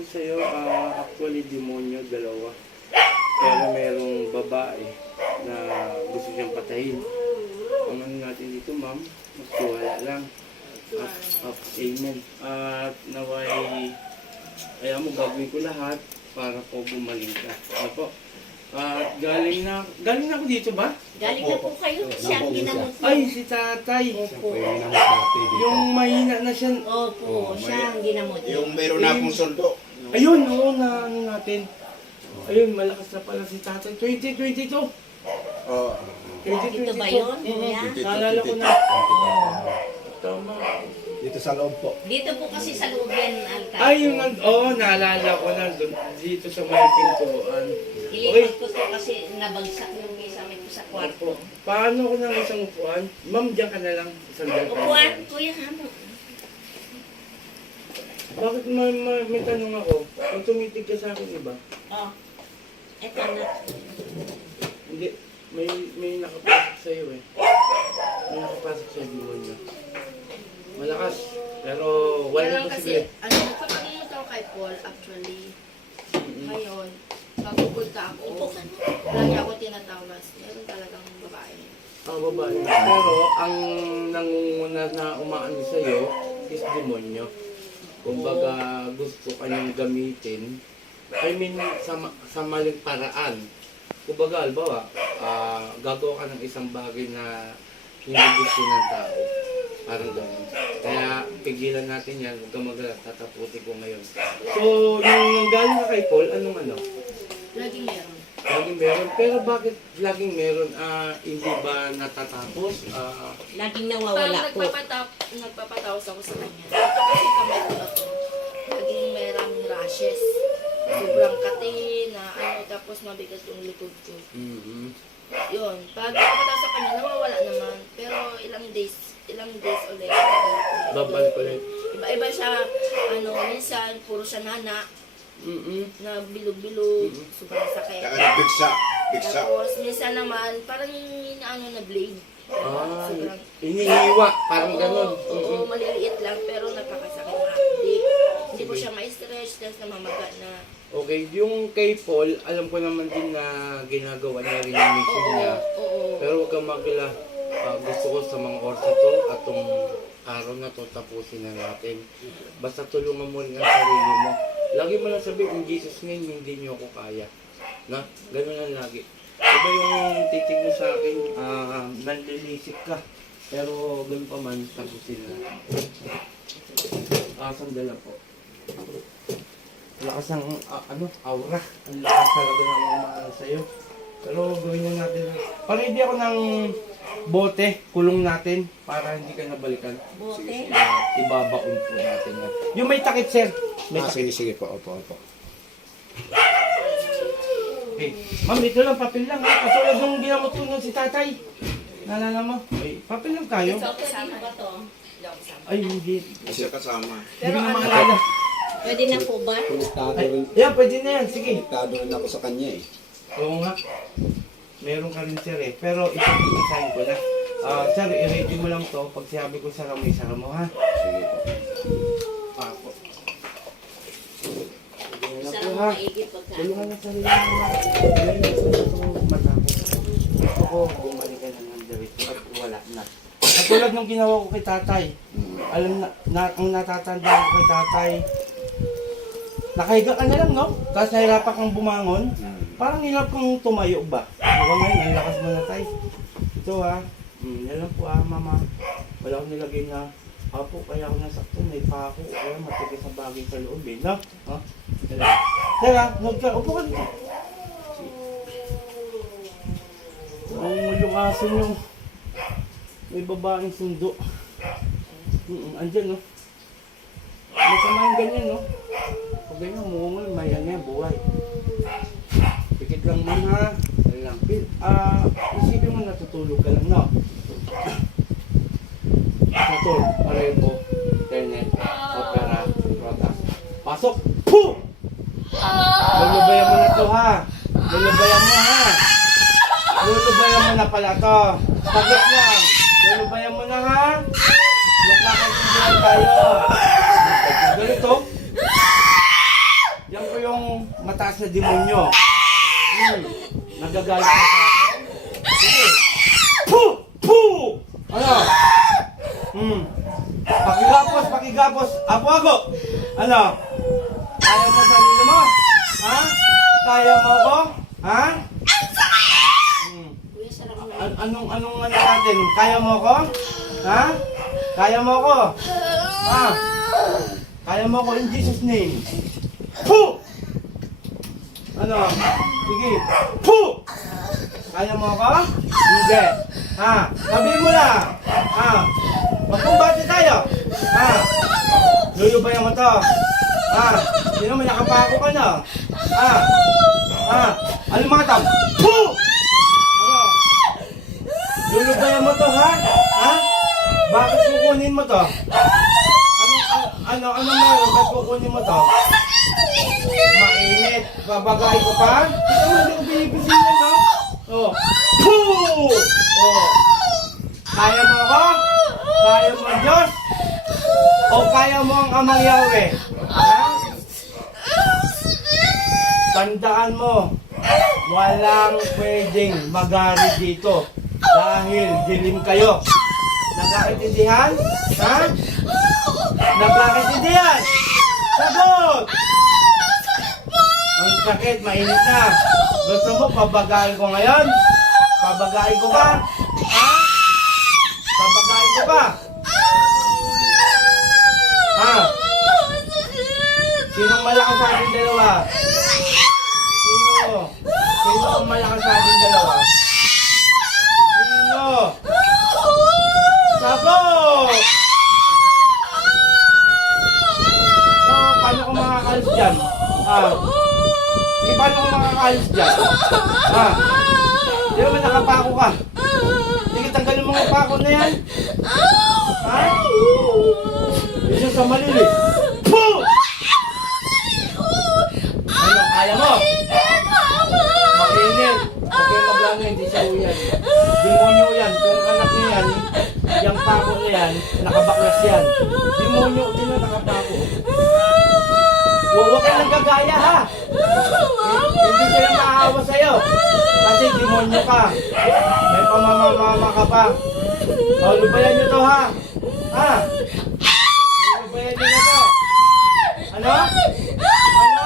ko sa'yo, ah, actually demonyo, dalawa. Pero merong babae na gusto siyang patayin. Ang ano natin dito, ma'am, magtiwala lang. At, at amen. At naway, kaya mo gagawin ko lahat para po gumaling ka. Ano po? At galing na, galing na ako dito ba? Galing na po kayo. Siya ang ginamot mo. Ay, si tatay. Opo. Yung mahina na siya. Opo, siya ang ginamot. Yung meron na akong soldo. Ayun, oo na ano natin. Ayun, malakas na pala si tatay. 2022. Oh, 2022. Ito ba yun, Mm, kuya? Naalala ko na. Tama. Dito sa loob po. Dito po kasi sa loob yan, Alcalde. Ay, yung nan- oo, naalala ko na doon, dito sa may pintuan. Ilipat ko to kasi nabagsak yung isa may sa kwarto. Paano ko ng isang upuan? Ma'am, diyan ka na lang. Isang diyan ka na Upuan, lang. kuya, hamo. Bakit may, may, may tanong ako? Kung tumitig ka sa akin, iba? Oh. Eto na. Hindi. May, may nakapasok sa'yo eh. May nakapasok sa'yo, demonyo. Malakas. Pero Pero walang kasi, ano, nagpapagamot ako kay Paul, actually. Ngayon, pag pupunta ako, lagi ako tinatawas. Meron talagang babae. Ang babae. Pero ang nangunguna na umaano sa'yo is demonyo. Kumbaga gusto kanyang gamitin. I mean, sa, sa maling paraan. Kumbaga, albawa, ah, gagawa ka ng isang bagay na hindi gusto ng tao. Parang gano'n. Kaya pigilan natin yan. Huwag kang magalala. Tataputin ko ngayon. So, yung nanggaling ka kay Paul, anong ano? Laging meron. Pero bakit laging meron? Ah, hindi ba natatapos? Ah, Laging Pag nawawala po. nagpapataw, nagpapatawas ako sa kanya, kasi kamay ko. Laging merang rashes. Sobrang kati na ano, tapos mabigat yung likod ko. mhm. Yun, pag nagpapatawas sa kanya, nawawala naman. Pero ilang days, ilang days ulit. Babalik ulit. Iba-iba siya, ano, minsan, puro siya nana, Mhm. na bilog-bilog, Mhm. sobrang sakit. saka bigsa. Bigsa. Tapos, minsan naman, parang yung ano na blade. Ah, Sobrang. Parang oo, ganon. Oo, Mhm. maliliit lang, pero nagkakasakit na. Hindi, hindi ko siya ma-stretch, tapos namamaga na. Okay, yung kay Paul, alam ko naman din na ginagawa niya rin yung mission Oo, niya. oo. Pero huwag kang magala. Ah, gusto ko sa mga oras na to at tong araw na to tapusin na natin. Basta tulungan mo rin ang sarili mo. Lagi mo lang sabihin, in Jesus name, hindi niyo ako kaya. Na? Ganun lang lagi. Diba yung titig mo sa akin, ah, nanlilisip ka. Pero ganun pa man, tapusin na. Ah, sandala po. Lakas ng, ah, ano, aura. Ang lakas talaga ng mga sa'yo. Pero gawin na natin. Paredy ako ng bote, kulong natin para hindi ka nabalikan. Bote. Uh, ibabaon po natin yan. Yung may takit, sir. May Ah, sige, sige po. Opo, opo. Okay. Ma'am, ito lang, papel lang. Ha? Katulad nung ginamot ko nun si tatay. Nalala mo? Ay, papel lang tayo. Kasama ba to? Ay, hindi. Kasi kasama. Hindi ko na maalala. Pwede na po ba? Konektado rin. yan, pwede na yan. Sige. Konektado rin ako sa kanya eh. Oo nga. Meron ka rin sir eh. Pero ito, i-sign ko na. Ah, sir, i-ready mo lang to. Pag sinabi ko sara mo, isara mo ha. Sige po. Ah, po. Sige na po ha. Tulungan na sarili mo ha. Matapos. Gusto ko bumalik ka na ng at wala na. Katulad nung ginawa ko kay tatay. Alam na, na ang natatandaan ko kay tatay, nakahiga ka na lang, no? Tapos nahirapan kang bumangon. Hmm. Parang hirap kang tumayo ba? Di ba ngayon, ang lakas mo na tayo. Ito ha. Hmm, yan lang po ah, mama. Wala akong nilagay na Apo, kaya ako nasaktan, may pa ako, kaya matigas sa bagay sa loob eh, no? Ha? Tara. Tara, nagka, upo ka dito. Ang yung aso nyo. May babaeng sundo. Mm, andyan, no? May kamain ganyan, no? Pag ganyan, mungol, may ano yan, buhay. Pikit lang man ha. Lang. Ah, isipin mo natutulog ka lang, no? Saturn, Pareho, Tenet, Opera, Rodas. Pasok! Puh! Lulubayan mo na to ha. Lulubayan mo ha. Lulubayan mo na pala to. Saglit lang. Lulubayan mo na ha. Nagkakaintindihan tayo. Ganito. mataas na demonyo. Hmm. Nagagalit ka sa akin. Sige. Puh! Puh! Ano? Hmm. Pakigapos, pakigapos. Apo ako. Ano? Kaya mo sarili mo? Ha? Kaya mo ako? Ha? Hmm. An- anong anong ano natin? Kaya mo ako? Ha? Kaya mo ako? Ha? Kaya mo ako in Jesus name. Pu! Ano? Sige. Pu! Kaya mo ako? Hindi. Ha? Sabi mo na. Ha? Magkumbati tayo. Ha? Luyo ba yung ito? Ha? Sino may nakapako ka na? Ha? Ha? Ano mga tam? Pu! Ano? Lulubayan mo to, ha? Ha? Bakit kukunin mo to? Ano, ano, ano meron? Bakit kukunin mo to? Babagay ko pa? Ito mo, hindi ko binibisin yan, no? Oh. Poo! Oh. Kaya mo ako? Kaya mo ang Diyos? O kaya mo ang Amang Yahweh? Ha? Tandaan mo, walang pwedeng magari dito dahil dilim kayo. Nagkakaintindihan? Ha? Nagkakaintindihan? Sagot! Ang sakit, mainit na. Gusto mo, pabagain ko ngayon? Pabagain ko ba? Ha? Pabagain ko ba? Ha? Sinong malakas sa ating dalawa? Sino? Sino ang malakas sa ating dalawa? Sino? Sagot! So, paano ko makakalis dyan? Ah. Sige, paano ko makakalis dyan? Ah. Di ba nakapako ka? Sige, tanggalin mo nga pako na yan. Ha? Isa sa malili. Puh! Ano, kaya mo? Makinit. Okay, maglangin, hindi siya uyan. Demonyo yan. Kung anak niya yan, yung pako na nakabaklas yan. Demonyo din na nakapako. Huwag huwag kang nagkagaya ha. Hindi sila maawa sa'yo. Kasi demonyo ka. May pamamamama ka pa. O, lubayan nyo to ha. Ha? Lubayan nyo na to. Ano? Ano?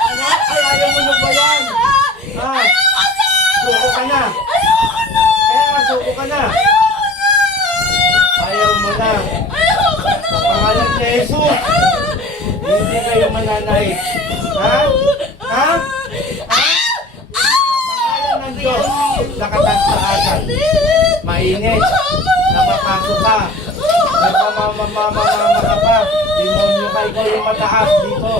Ano? Ay, ayaw mo lubayan. Ha? Suko ka na. Kaya nga, suko ka na. Ayaw mo na. Sa pangalan ni Jesus. Hindi kayo mananay. Ha? Ha? Ha? Sa pangalan ng Diyos, nakataas Mainit. Napapasok ka. Nagpamamamamama ka pa. Demonyo ka, ikaw yung mataas dito.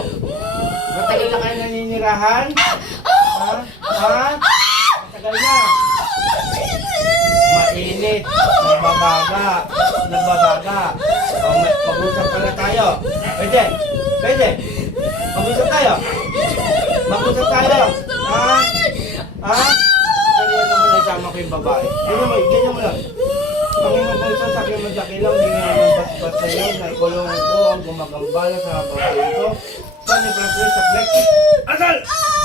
Matagal na kayo naninirahan? Ha? Ha? Matagal na. Mainit. Nagbabaga. Nagbabaga. O, may- mag-usap pala tayo. Pwede? Pwede? Mag-usap tayo? Mag-usap tayo? Ha? Ha? Kaya naman nagsama ko yung babae. Ganyan mo, ganyan mo lang. Panginoon ko isa sa aking magdakilang, nga naman basbas sa iyo na ikulong ko ang gumagambala sa babae ito. Sa neglasyo sa flex. Asal! Oh,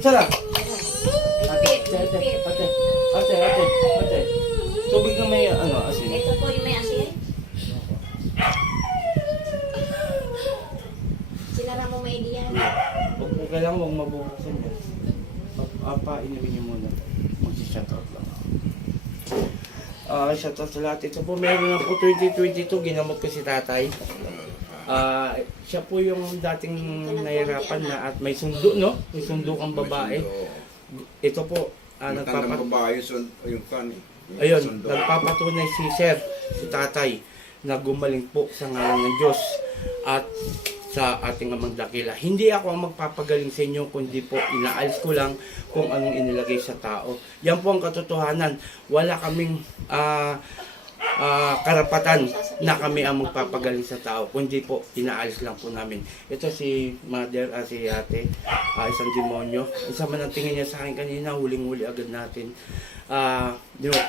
Sarap! Ate, ate, ate, ate, ate, ate. Tubig na may ano, asin. Ito po yung may asin. Sinara mo may diyan. Huwag mo kailangan huwag mabubuksan yan. Pag apa, inumin niyo muna. Mag-shoutout lang. Ah, shoutout sa lahat. Ito po, meron na po 2022, ginamot ko si tatay. Ah, siya po yung dating nahirapan na at may sundo, no? May sundo kang babae. Ito po, ah, Matandang nagpapat... babae, yung kan. Ayun, nagpapatunay si Sir, si Tatay, na gumaling po sa ngalan ng Diyos at sa ating amang dakila. Hindi ako ang magpapagaling sa inyo, kundi po inaalis ko lang kung anong inilagay sa tao. Yan po ang katotohanan. Wala kaming ah, ah, karapatan na kami ang magpapagaling sa tao, kundi po inaalis lang po namin. Ito si mother, ah, si ate, ah, isang demonyo. Isa man ang tingin niya sa akin kanina, huling-huli agad natin. Ah, di ba?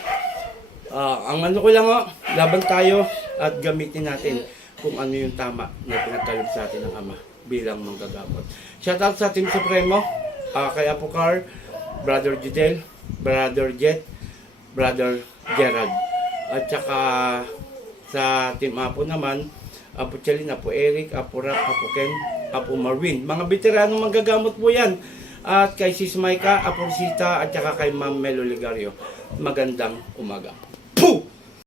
Ah, ang ano ko lang oh, laban tayo at gamitin natin kung ano yung tama na pinagkalog sa atin ng Ama bilang manggagamot. Shout out sa Team Supremo, ah, kay Apocar, Brother Jidel, Brother Jet, Brother Gerald. At saka sa Team Apo naman, Apo Chalin, Apo Eric, Apo Rap, Apo Ken, Apo Marwin. Mga veteranong manggagamot po yan. At kay Sis Maika, Apo Rosita, at saka kay Ma'am Melo Ligario. Magandang umaga.